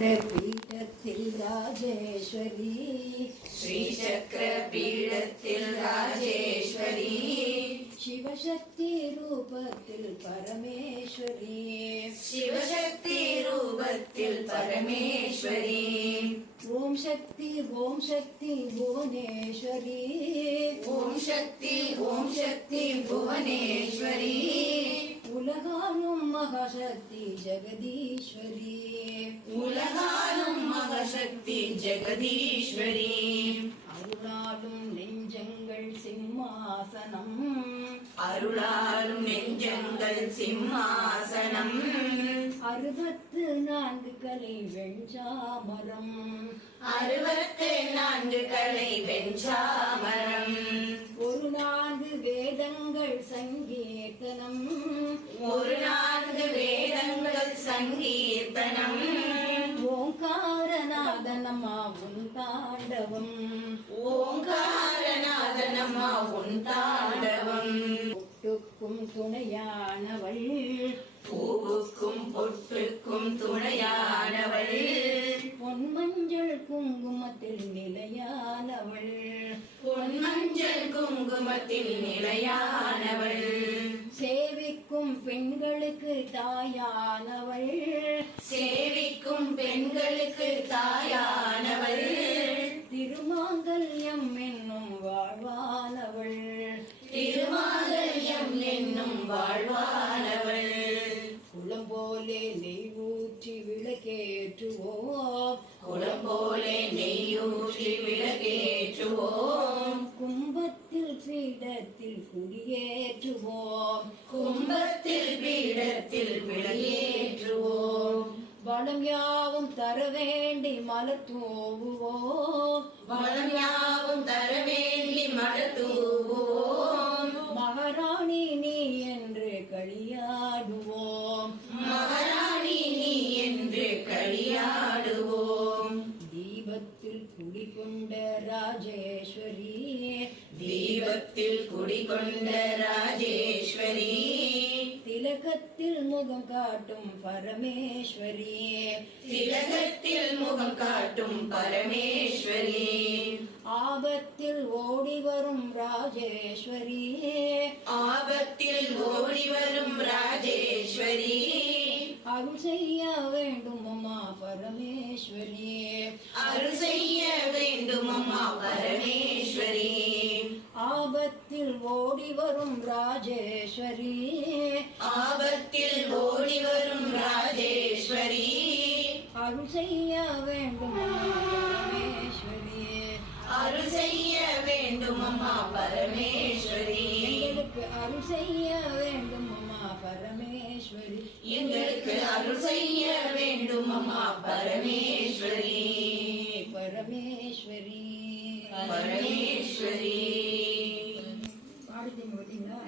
पीठத்தில் ராஜேஸ்வரி ஸ்ரீசக்கர பீடத்தில் ராஜேஸ்வரி சிவசக்தி ரூபத்தில் பரமேஸ்வரி சிவசக்தி ரூபத்தில் பரமேஸ்வரி ஓம் சக்தி புவனேஸ்வரி ஓம் சக்தி புவனேஸ்வரி உலகானும் மகாசக்தி ஜெகதீஸ்வரி உலகானும் மகாசக்தி ஜெகதீஸ்வரி அருளாலும் நெஞ்சங்கள் சிம்மாசனம் அருளாலும் நெஞ்சங்கள் சிம்மாசனம் 64 கலை வெஞ்சாமரம் 64 கலை வெஞ்சாமரம் ஒரு 4 வேதங்கள் சங்கீர்த்தனம் ஒரு 4 வேதங்கள் சங்கீர்த்தனம் ஓங்காரநாதனம்மா உன் தாண்டவம் ஓங்காரநாதனம்மா உன் தாண்டவம் பொட்டுக்கும் துணையானவள் பூவுக்கும் பொட்டுக்கும் துணையானவள் பொன்மஞ்சள் குங்குமத்தில் நிலையானவள் பொன்மஞ்சள் குங்குமத்தில் நிலையானவள் சேவிக்கும் பெண்களுக்கு தாயானவள் சேவிக்கும் பெண்களுக்கு தாயானவள் திருமாங்கல்யம் என்னும் வாழ்வானவள் திருமாங்கல்யம் என்னும் வாழ்வானவள் குளம் போலே நெய் ஊற்றி விளக்கேற்றுவோம் குளம் போலே நெய்யூற்றி விளக்கேற்றுவோம் கும்பத்தில் பீடத்தில் குடியேற்றுவோம் கும்பத்தில் பீடத்தில் விளக்கேற்றுவோம் வளம் யாவும் தர வேண்டி மலர் தூவுவோம் வளம் யாவும் தர வேண்டி மலர் தூவுவோம் மகாராணி நீ என்று களியாடுவோம் மகாராணி நீ என்று களியாடுவோம் தீபத்தில் குடிகொண்ட ராஜேஸ்வரி தீபத்தில் குடிகொண்ட ராஜேஸ்வரி திலகத்தில் முகம் காட்டும் பரமேஸ்வரி திலகத்தில் முகம் காட்டும் பரமேஸ்வரி ஆபத்தில் ஓடி வரும் ராஜேஸ்வரி ஆபத்தில் ஓடி வரும் ராஜேஸ்வரி அருள் செய்ய வேண்டும் அம்மா பரமேஸ்வரி அருள் செய்ய வேண்டும் அம்மா பரமேஸ்வரி ஆபத்தில் ஓடி வரும் ராஜேஸ்வரி ஆபத்தில் ஓடி வரும் ராஜேஸ்வரி அருள் செய்ய வேண்டும் அம்மா பரமேஸ்வரி அருள் செய்ய வேண்டும் அம்மா பரமேஸ்வரி எங்களுக்கு அருள் செய்ய வேண்டும் அம்மா பரமேஸ்வரி எங்களுக்கு அருள் செய்ய வேண்டும் அம்மா பரமேஸ்வரி பரமேஸ்வரி பரமேஸ்வரி பாடுத்தீங்க பார்த்தீங்களா?